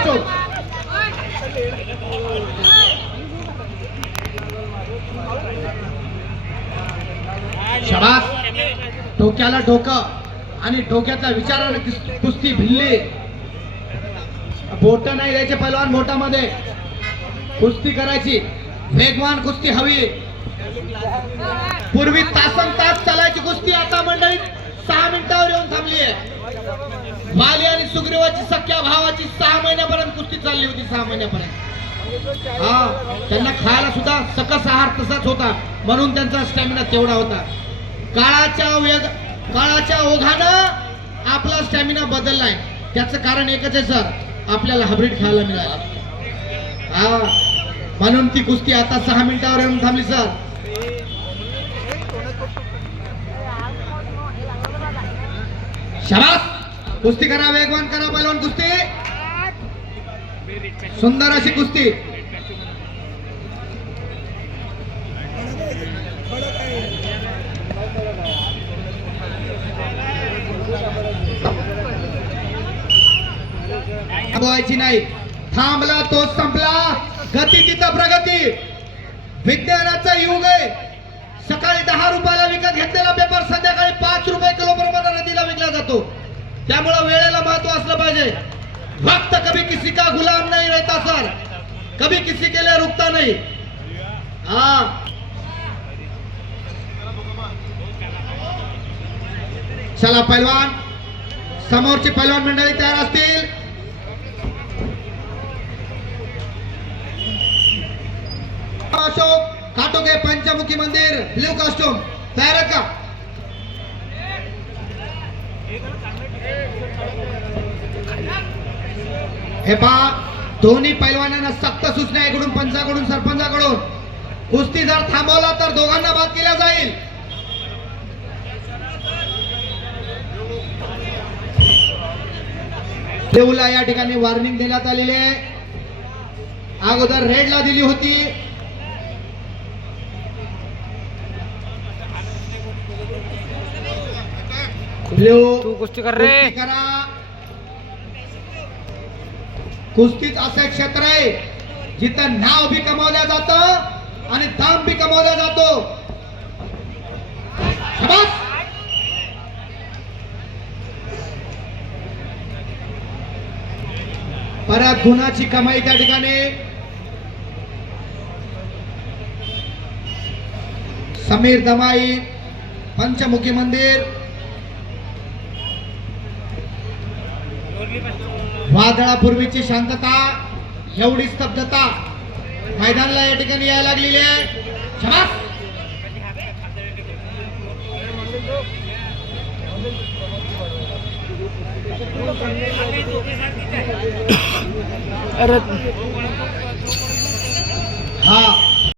कास्टोम. शाबास. डोक्याला डोकं आणि डोक्यातल्या विचाराने कुस्ती भिल्ली. बोट नाही द्यायचे पैलवान बोटामध्ये. कुस्ती करायची, वेगवान कुस्ती हवी. पूर्वी तासन तास चालायची कुस्ती आता मंडळी 6 मिनिटावर येऊन थांबली आहे. वाली आणि सुग्रीवाची सख्या भावाची 6 महिन्यापर्यंत कुस्ती चालली होती. 6 महिन्यापर्यंत. हा, त्यांना खायला सुद्धा सकस आहार तसाच होता, म्हणून त्यांचा स्टॅमिना तेवढा होता. काळाच्या ओघानं आपला स्टॅमिना बदललाय. त्याचं कारण एकच आहे सर, आपल्याला हायब्रिड खायला मिळालं. हा, म्हणून ती कुस्ती आता 6 मिनिटावर येऊन थांबली सर. शाबास. कुस्ती करा, वेगवान करा पैलवान कुस्ती. सुंदर अशी कुस्ती. थांबवायची नाही. थांबला तो संपला. गती तिथं प्रगती. विज्ञानाचा युग आहे. सकाळी 10 रुपयाला विकत घेतलेला पेपर संध्याकाळी 5 रुपये किलो प्रमाणे नदीला विकला जातो. त्यामुळे वेळेला महत्व असलं पाहिजे. वक्त कभी किसी का गुलाम नहीं रहता सर, कभी किसी के लिए रुकता नहीं. हा, चला पैलवान, समोरची पैलवान मंडळी तयार असतील. अशोक काटोगे पंचमुखी मंदिर ब्ल्यू कॉस्ट्यूम तयार आहेत का? हे पहा, दोन्ही पैलवानांना सक्त सूचना इकडून पंचाकडून सरपंचाकडून. कुस्ती जर थांबवला तर दोघांना बाद केला जाईल. देऊला या ठिकाणी वॉर्निंग देण्यात आलेली आहे. अगोदर रेडला दिली होती. तू कुस्ती कर रे. करा. कुस्तीच असं क्षेत्र आहे जिथं नाव भी कमावल्या जातं आणि दाम भी कमावला जातो. शाबास. परत गुणाची कमाई त्या ठिकाणी. समीर दमाई पंचमुखी मंदिर. वादळापूर्वीची शांतता, एवढी स्तब्धता मैदानाला या ठिकाणी यायला लागलेली आहे. शाबास. हा,